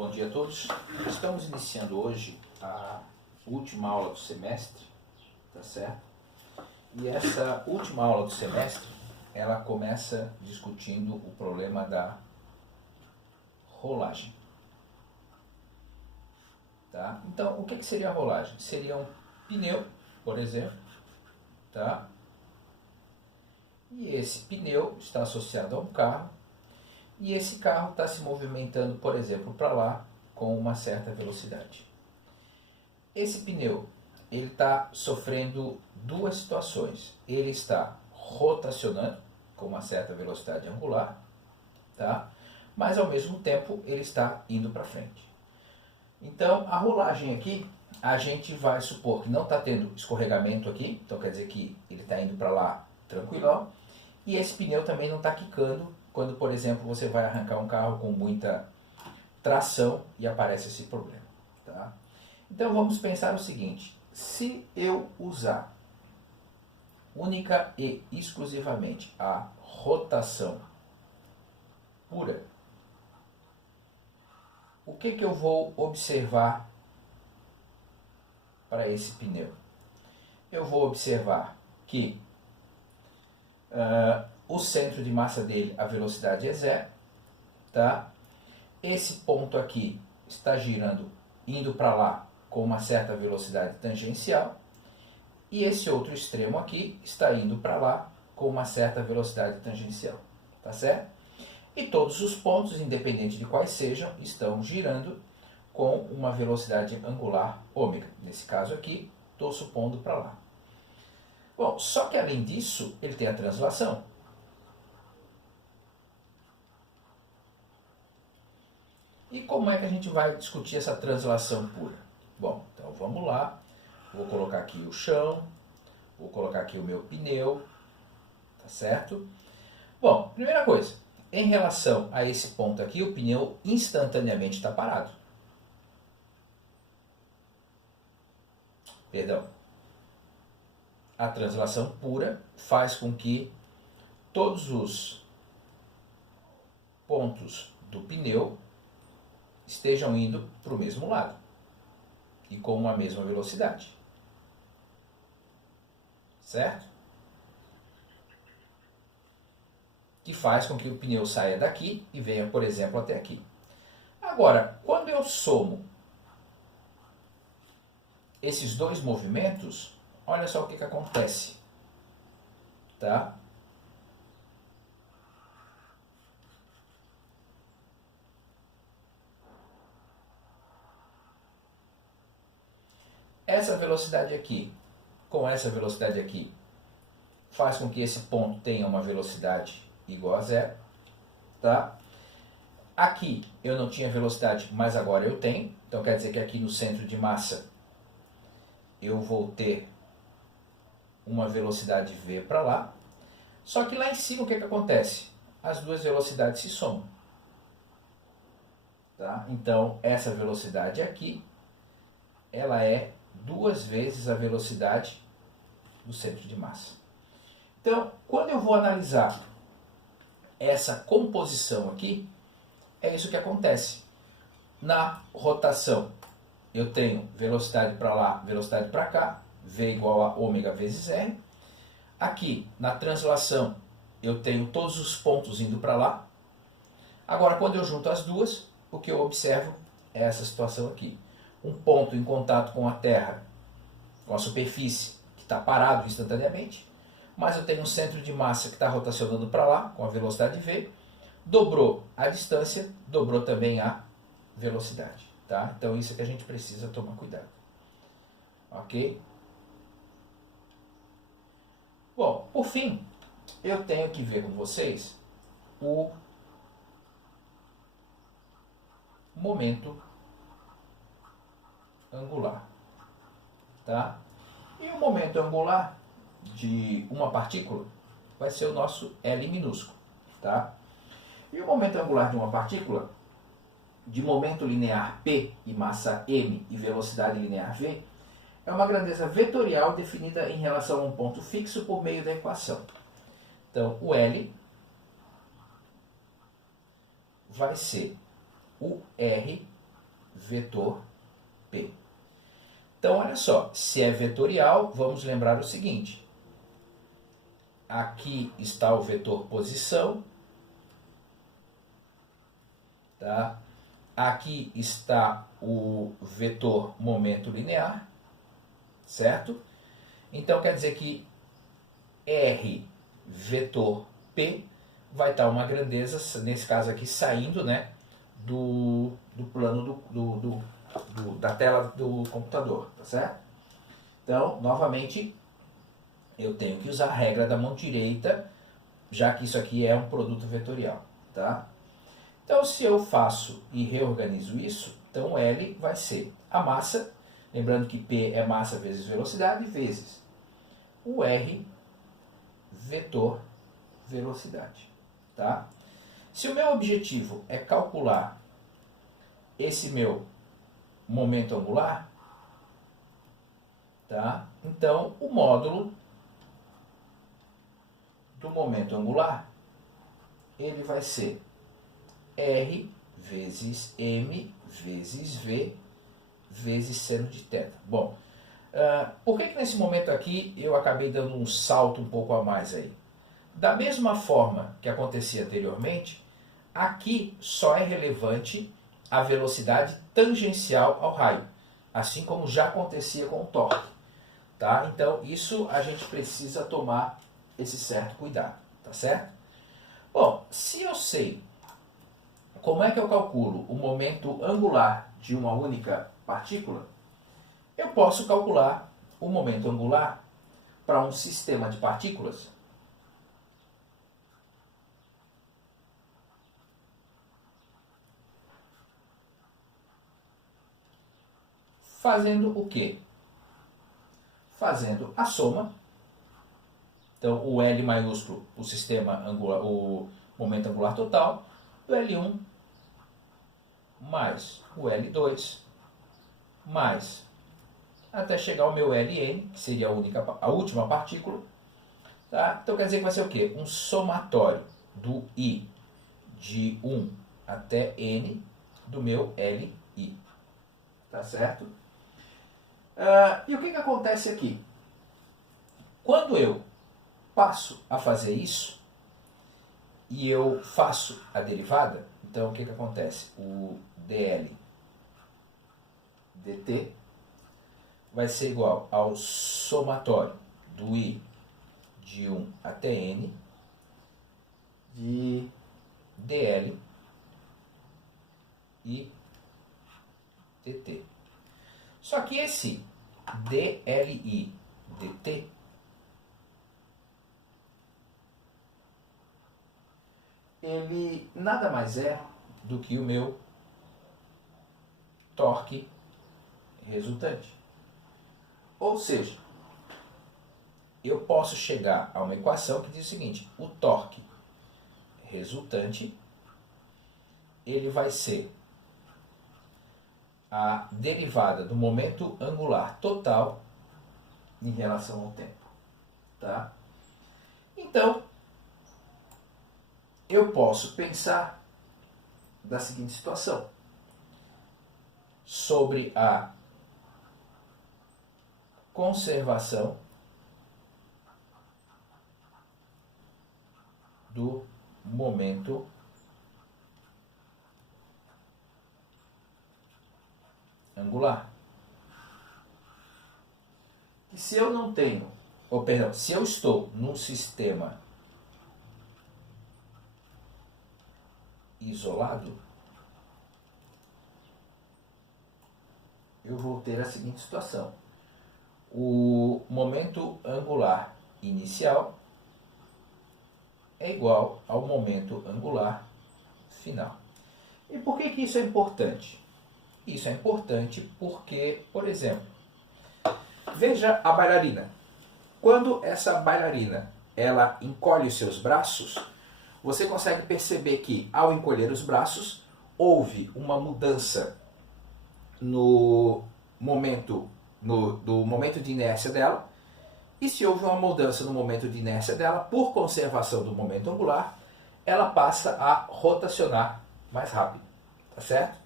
Bom dia a todos. Estamos iniciando hoje a última aula do semestre, tá certo? E essa última aula do semestre, ela começa discutindo o problema da rolagem. Tá? Então, o que seria a rolagem? Seria um pneu, por exemplo, tá? E esse pneu está associado a um carro, e esse carro está se movimentando, por exemplo, para lá com uma certa velocidade. Esse pneu ele está sofrendo duas situações. Ele está rotacionando com uma certa velocidade angular, tá? Mas ao mesmo tempo ele está indo para frente. Então a rolagem aqui, a gente vai supor que não está tendo escorregamento aqui, então quer dizer que ele está indo para lá tranquilão, e esse pneu também não está quicando quando, por exemplo, você vai arrancar um carro com muita tração e aparece esse problema. Tá? Então vamos pensar o seguinte: se eu usar única e exclusivamente a rotação pura, o que eu vou observar para esse pneu? Eu vou observar que o centro de massa dele, a velocidade é zero, tá? Esse ponto aqui está girando, indo para lá com uma certa velocidade tangencial, e esse outro extremo aqui está indo para lá com uma certa velocidade tangencial, tá certo? E todos os pontos, independente de quais sejam, estão girando com uma velocidade angular ômega. Nesse caso aqui, estou supondo para lá. Bom, só que além disso, ele tem a translação. E como é que a gente vai discutir essa translação pura? Bom, então vamos lá. Vou colocar aqui o chão, vou colocar aqui o meu pneu, tá certo? Bom, primeira coisa, em relação a esse ponto aqui, o pneu instantaneamente está parado. Perdão. A translação pura faz com que todos os pontos do pneu estejam indo para o mesmo lado e com a mesma velocidade. Certo? Que faz com que o pneu saia daqui e venha, por exemplo, até aqui. Agora, quando eu somo esses dois movimentos, olha só o que acontece. Tá? Essa velocidade aqui com essa velocidade aqui faz com que esse ponto tenha uma velocidade igual a zero. Tá? Aqui eu não tinha velocidade, mas agora eu tenho. Então quer dizer que aqui no centro de massa eu vou ter uma velocidade v para lá. Só que lá em cima o que acontece? As duas velocidades se somam. Tá? Então essa velocidade aqui, ela é duas vezes a velocidade do centro de massa. Então, quando eu vou analisar essa composição aqui, é isso que acontece. Na rotação, eu tenho velocidade para lá, velocidade para cá, v igual a ômega vezes r. Aqui, na translação, eu tenho todos os pontos indo para lá. Agora, quando eu junto as duas, o que eu observo é essa situação aqui. Um ponto em contato com a Terra, com a superfície, que está parado instantaneamente, mas eu tenho um centro de massa que está rotacionando para lá, com a velocidade v, dobrou a distância, dobrou também a velocidade. Tá? Então isso é que a gente precisa tomar cuidado. Ok? Bom, por fim, eu tenho que ver com vocês o momento angular. Tá? E o momento angular de uma partícula vai ser o nosso L minúsculo. Tá? E o momento angular de uma partícula, de momento linear P e massa m e velocidade linear v, é uma grandeza vetorial definida em relação a um ponto fixo por meio da equação. Então, o L vai ser o R vetor P. Então, olha só, se é vetorial, vamos lembrar o seguinte. Aqui está o vetor posição. Tá? Aqui está o vetor momento linear. Certo? Então, quer dizer que R vetor P vai estar uma grandeza, nesse caso aqui, saindo, né, do plano da tela do computador, tá certo? Então, novamente, eu tenho que usar a regra da mão direita, já que isso aqui é um produto vetorial, tá? Então, se eu faço e reorganizo isso, então L vai ser a massa, lembrando que P é massa vezes velocidade, vezes o R vetor velocidade, tá? Se o meu objetivo é calcular esse meu momento angular, tá? Então, o módulo do momento angular, ele vai ser R vezes M vezes V vezes seno de θ. Bom, por que nesse momento aqui eu acabei dando um salto um pouco a mais aí? Da mesma forma que acontecia anteriormente, aqui só é relevante a velocidade tangencial ao raio, assim como já acontecia com o torque. Tá? Então, isso a gente precisa tomar esse certo cuidado, tá certo? Bom, se eu sei como é que eu calculo o momento angular de uma única partícula, eu posso calcular o momento angular para um sistema de partículas fazendo o quê? Fazendo a soma. Então, o L maiúsculo, o sistema angular, o momento angular total, do L1 mais o L2 mais até chegar ao meu Ln, que seria a última partícula. Tá? Então, quer dizer que vai ser o quê? Um somatório do I de 1 até N do meu Li. Tá certo? E o que acontece aqui? Quando eu passo a fazer isso e eu faço a derivada, então o que acontece? O dl dt vai ser igual ao somatório do I de 1 até N de dl e dt. Só que esse dli dt ele nada mais é do que o meu torque resultante. Ou seja, eu posso chegar a uma equação que diz o seguinte: o torque resultante ele vai ser a derivada do momento angular total em relação ao tempo. Tá? Então, eu posso pensar da seguinte situação: sobre a conservação do momento angular. E se eu não tenho, se eu estou num sistema isolado, eu vou ter a seguinte situação: o momento angular inicial é igual ao momento angular final. E por que isso é importante? Isso é importante porque, por exemplo, veja a bailarina. Quando essa bailarina ela encolhe os seus braços, você consegue perceber que, ao encolher os braços, houve uma mudança no momento, do momento de inércia dela. E se houve uma mudança no momento de inércia dela, por conservação do momento angular, ela passa a rotacionar mais rápido. Tá certo?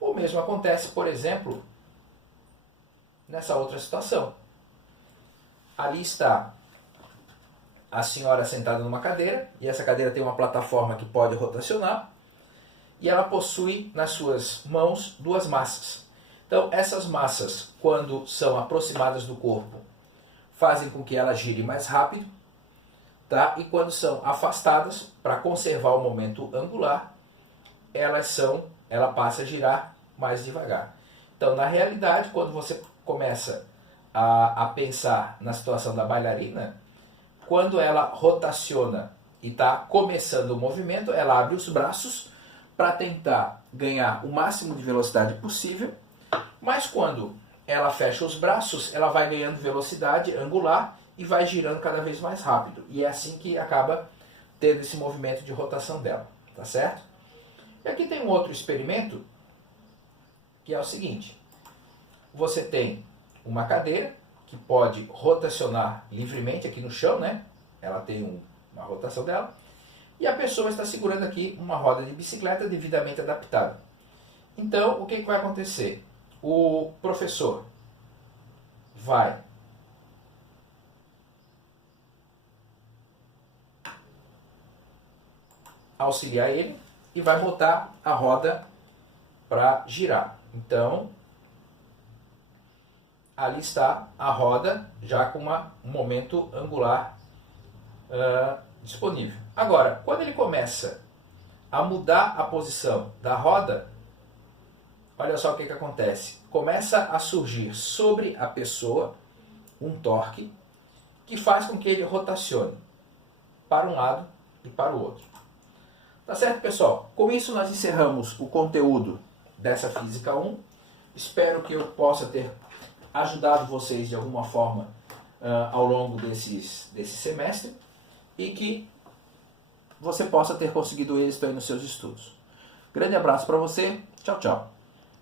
O mesmo acontece, por exemplo, nessa outra situação. Ali está a senhora sentada numa cadeira, e essa cadeira tem uma plataforma que pode rotacionar, e ela possui nas suas mãos duas massas. Então, essas massas, quando são aproximadas do corpo, fazem com que ela gire mais rápido, tá? E quando são afastadas, para conservar o momento angular, ela passa a girar mais devagar. Então, na realidade, quando você começa a pensar na situação da bailarina, quando ela rotaciona e está começando o movimento, ela abre os braços para tentar ganhar o máximo de velocidade possível, mas quando ela fecha os braços, ela vai ganhando velocidade angular e vai girando cada vez mais rápido. E é assim que acaba tendo esse movimento de rotação dela, tá certo? E aqui tem um outro experimento, que é o seguinte. Você tem uma cadeira que pode rotacionar livremente aqui no chão, né? Ela tem uma rotação dela. E a pessoa está segurando aqui uma roda de bicicleta devidamente adaptada. Então, o que vai acontecer? O professor vai auxiliar ele e vai botar a roda para girar. Então, ali está a roda já com um momento angular disponível. Agora, quando ele começa a mudar a posição da roda, olha só o que acontece. Começa a surgir sobre a pessoa um torque que faz com que ele rotacione para um lado e para o outro. Tá certo, pessoal? Com isso nós encerramos o conteúdo dessa Física 1. Espero que eu possa ter ajudado vocês de alguma forma ao longo desse semestre e que você possa ter conseguido êxito aí nos seus estudos. Grande abraço para você. Tchau, tchau.